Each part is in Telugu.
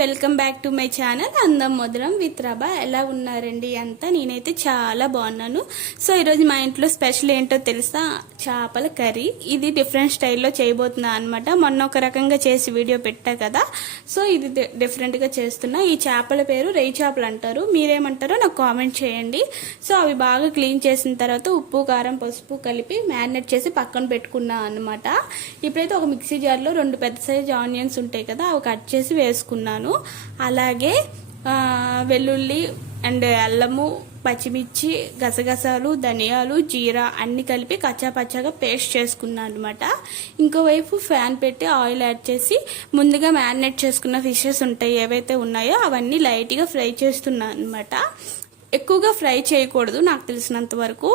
Welcome back to my channel అందం మధురం విత్ ప్రభా. ఎలా ఉన్నారండి అంతా? నేనైతే చాలా బాగున్నాను. సో ఈరోజు మా ఇంట్లో స్పెషల్ ఏంటో తెలుసా? చేపల కర్రీ. ఇది డిఫరెంట్ స్టైల్లో చేయబోతున్నా అనమాట. మొన్న ఒక రకంగా చేసి వీడియో పెట్టా కదా, సో ఇది డిఫరెంట్గా చేస్తున్నా. ఈ చేపల పేరు రొయ్య చేపలు అంటారు. మీరేమంటారో నాకు కామెంట్ చేయండి. సో అవి బాగా క్లీన్ చేసిన తర్వాత ఉప్పు కారం పసుపు కలిపి మ్యారినేట్ చేసి పక్కన పెట్టుకున్నా అనమాట. ఇప్పుడైతే ఒక మిక్సీ జార్లో 2 పెద్ద సైజ్ ఆనియన్స్ ఉంటాయి కదా, అవి కట్ చేసి వేసుకున్నాను. అలాగే వెల్లుల్లి అండ్ అల్లము పచ్చిమిర్చి గసగసాలు ధనియాలు జీరా అన్ని కలిపి కచ్చాపచ్చాగా పేస్ట్ చేసుకున్నాను అనమాట. ఇంకోవైపు ఫ్యాన్ పెట్టి ఆయిల్ యాడ్ చేసి ముందుగా మ్యారినేట్ చేసుకున్న ఫిషెస్ ఉంటాయి ఏవైతే ఉన్నాయో అవన్నీ లైట్గా ఫ్రై చేస్తున్నాను అనమాట. ఎక్కువగా ఫ్రై చేయకూడదు నాకు తెలిసినంత వరకు.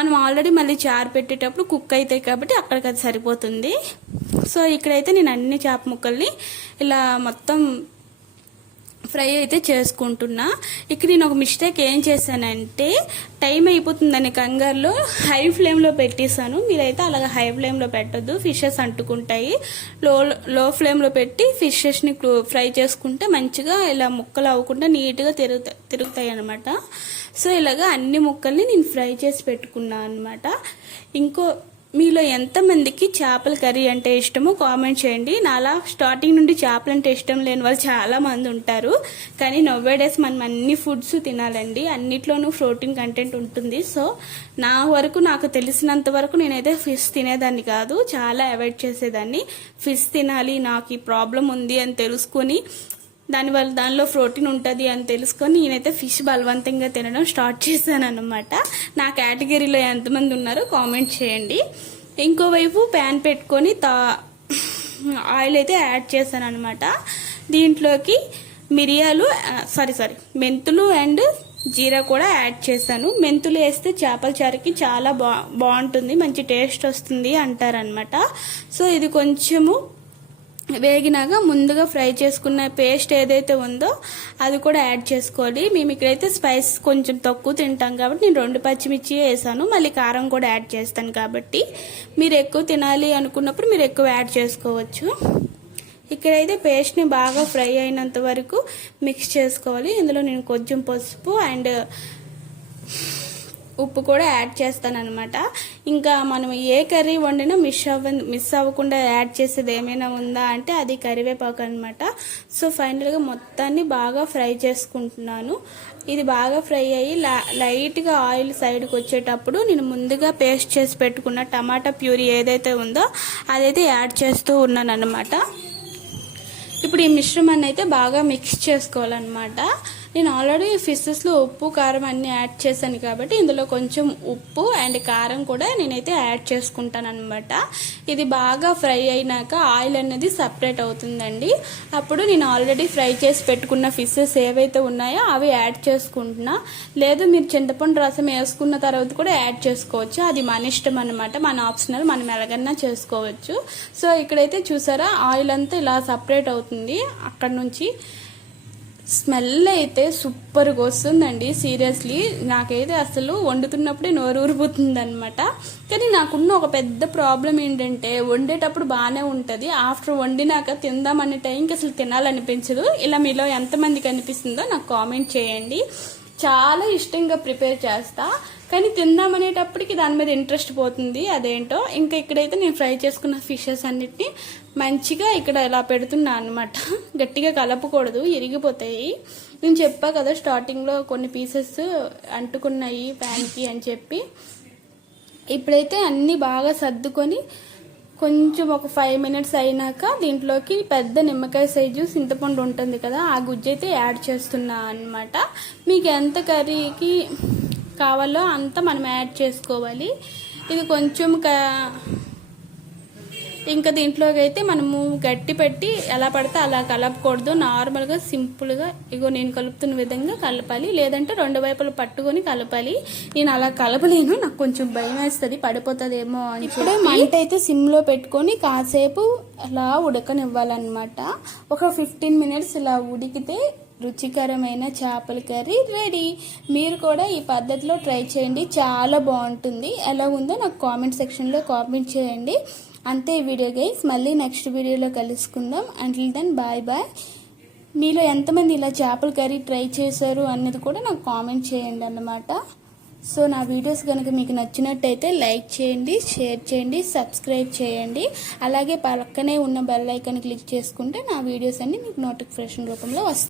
మనం ఆల్రెడీ మళ్ళీ చారు పెట్టేటప్పుడు కుక్ అవుతాయి కాబట్టి అక్కడికి అది సరిపోతుంది. సో ఇక్కడైతే నేను అన్ని చేప ముక్కల్ని ఇలా మొత్తం ఫ్రై అయితే చేసుకుంటున్నా. ఇక్కడ నేను ఒక మిస్టేక్ ఏం చేశానంటే, టైం అయిపోతుందని కంగారులో హై ఫ్లేమ్లో పెట్టేశాను. మీరైతే అలాగ హై ఫ్లేమ్లో పెట్టద్దు, ఫిషెస్ అంటుకుంటాయి. లో ఫ్లేమ్లో పెట్టి ఫిషెస్ని ఫ్రై చేసుకుంటే మంచిగా ఇలా ముక్కలు అవ్వకుండా నీట్గా తిరుగుతాయి అనమాట. సో ఇలాగా అన్ని ముక్కల్ని నేను ఫ్రై చేసి పెట్టుకున్నాను అనమాట. మీలో ఎంతమందికి చేపల కర్రీ అంటే ఇష్టమో కామెంట్ చేయండి. నాలా స్టార్టింగ్ నుండి చేపలు అంటే ఇష్టం లేని వాళ్ళు చాలా మంది ఉంటారు. కానీ నవ్వేడేస్ మనం అన్ని ఫుడ్స్ తినాలండి, అన్నిట్లోనూ ప్రోటీన్ కంటెంట్ ఉంటుంది. సో నాకు తెలిసినంత వరకు నేనైతే ఫిష్ తినేదాన్ని కాదు, చాలా అవాయిడ్ చేసేదాన్ని. ఫిష్ తినాలి, నాకు ఈ ప్రాబ్లం ఉంది అని తెలుసుకొని దానివల్ల దానిలో ప్రోటీన్ ఉంటుంది అని తెలుసుకొని నేనైతే ఫిష్ బలవంతంగా తినడం స్టార్ట్ చేశాను అనమాట. నా కేటగిరీలో ఎంతమంది ఉన్నారో కామెంట్ చేయండి. ఇంకోవైపు ప్యాన్ పెట్టుకొని ఆయిల్ అయితే యాడ్ చేశాను అనమాట. దీంట్లోకి మెంతులు అండ్ జీరా కూడా యాడ్ చేశాను. మెంతులు వేస్తే చేపల చారుకి చాలా బాగుంటుంది, మంచి టేస్ట్ వస్తుంది అంటారనమాట. సో ఇది కొంచెము వేగినాక ముందుగా ఫ్రై చేసుకున్న పేస్ట్ ఏదైతే ఉందో అది కూడా యాడ్ చేసుకోవాలి. మేము ఇక్కడైతే స్పైస్ కొంచెం తక్కువ తింటాం కాబట్టి నేను 2 పచ్చిమిర్చి వేసాను. మళ్ళీ కారం కూడా యాడ్ చేస్తాను కాబట్టి మీరు ఎక్కువ తినాలి అనుకున్నప్పుడు మీరు ఎక్కువ యాడ్ చేసుకోవచ్చు. ఇక్కడైతే పేస్ట్ని బాగా ఫ్రై అయినంత వరకు మిక్స్ చేసుకోవాలి. ఇందులో నేను కొంచెం పసుపు అండ్ ఉప్పు కూడా యాడ్ చేస్తాను అనమాట. ఇంకా మనం ఏ కర్రీ వండినా మిస్ అవ్వకుండా యాడ్ చేసేది ఏమైనా ఉందా అంటే అది కరివేపాకు అనమాట. సో ఫైనల్గా మొత్తాన్ని బాగా ఫ్రై చేసుకుంటున్నాను. ఇది బాగా ఫ్రై అయ్యి లైట్గా ఆయిల్ సైడ్కి వచ్చేటప్పుడు నేను ముందుగా పేస్ట్ చేసి పెట్టుకున్న టమాటా ప్యూరీ ఏదైతే ఉందో అదైతే యాడ్ చేస్తూ ఉన్నాను అనమాట. ఇప్పుడు ఈ మిశ్రమాన్ని అయితే బాగా మిక్స్ చేసుకోవాలన్నమాట. నేను ఆల్రెడీ ఫిషెస్లో ఉప్పు కారం అన్నీ యాడ్ చేశాను కాబట్టి ఇందులో కొంచెం ఉప్పు అండ్ కారం కూడా నేనైతే యాడ్ చేసుకుంటాను అనమాట. ఇది బాగా ఫ్రై అయినాక ఆయిల్ అనేది సపరేట్ అవుతుందండి. అప్పుడు నేను ఆల్రెడీ ఫ్రై చేసి పెట్టుకున్న ఫిషెస్ ఏవైతే ఉన్నాయో అవి యాడ్ చేసుకుంటున్నా. లేదు మీరు చింతపండు రసం వేసుకున్న తర్వాత కూడా యాడ్ చేసుకోవచ్చు, అది మన ఇష్టం అనమాట, మన ఆప్షనల్, మనం ఎలాగన్నా చేసుకోవచ్చు. సో ఇక్కడైతే చూసారా ఆయిల్ అంతా ఇలా సపరేట్ అవుతుంది. అక్కడ నుంచి స్మెల్ అయితే సూపర్గా వస్తుందండి. సీరియస్లీ నాకైతే అసలు వండుతున్నప్పుడే నోరు ఊరిపోతుంది అనమాట. కానీ నాకున్న ఒక పెద్ద ప్రాబ్లం ఏంటంటే వండేటప్పుడు బాగానే ఉంటుంది, ఆఫ్టర్ వండినాక తిందామనే టైంకి అసలు తినాలనిపించదు. ఇలా మీలో ఎంతమందికి అనిపిస్తుందో నాకు కామెంట్ చేయండి. చాలా ఇష్టంగా ప్రిపేర్ చేస్తా కానీ తిందామనేటప్పటికి దాని మీద ఇంట్రెస్ట్ పోతుంది, అదేంటో. ఇంకా ఇక్కడైతే నేను ఫ్రై చేసుకున్న ఫిషెస్ అన్నిటిని మంచిగా ఇక్కడ ఇలా పెడుతున్నా అనమాట. గట్టిగా కలపకూడదు, ఇరిగిపోతాయి. నేను చెప్పా కదా స్టార్టింగ్లో కొన్ని పీసెస్ అంటుకున్నాయి ప్యాన్కి అని చెప్పి. ఇప్పుడైతే అన్నీ బాగా సర్దుకొని కొంచెం ఒక 5 మినిట్స్ అయినాక దీంట్లోకి పెద్ద నిమ్మకాయ సైజు చింతపండు ఉంటుంది కదా, ఆ గుజ్జు అయితే యాడ్ చేస్తున్నా అనమాట. మీకు ఎంత కర్రీకి కావాలో అంత మనం యాడ్ చేసుకోవాలి. ఇది కొంచెం ఇంకా దీంట్లోకి అయితే మనము గట్టి పెట్టి ఎలా పడితే అలా కలపకూడదు, నార్మల్గా సింపుల్గా ఇగో నేను కలుపుతున్న విధంగా కలపాలి. లేదంటే 2 వైపులు పట్టుకొని కలపాలి. నేను అలా కలపలేను, నాకు కొంచెం భయం వేస్తుంది పడిపోతుందేమో అని. ఇప్పుడే మంట అయితే సిమ్లో పెట్టుకొని కాసేపు అలా ఉడకనివ్వాలన్నమాట. ఒక 15 మినిట్స్ ఇలా ఉడికితే రుచికరమైన చేపల కర్రీ రెడీ. మీరు కూడా ఈ పద్ధతిలో ట్రై చేయండి, చాలా బాగుంటుంది. ఎలా ఉందో నాకు కామెంట్ సెక్షన్లో కామెంట్ చేయండి. అంతే ఈ వీడియో గైస్, మళ్ళీ నెక్స్ట్ వీడియోలో కలుసుకుందాం. Until then bye bye. మీలో ఎంతమంది ఇలా చేపల కర్రీ ట్రై చేశారు అన్నది కూడా నాకు కామెంట్ చేయండి అన్నమాట. సో నా వీడియోస్ కనుక మీకు నచ్చినట్టయితే లైక్ చేయండి, షేర్ చేయండి, సబ్స్క్రైబ్ చేయండి. అలాగే పక్కనే ఉన్న బెల్ ఐకాన్ క్లిక్ చేసుకుంటే నా వీడియోస్ అన్నీ మీకు నోటిఫికేషన్ రూపంలో వస్తాయి.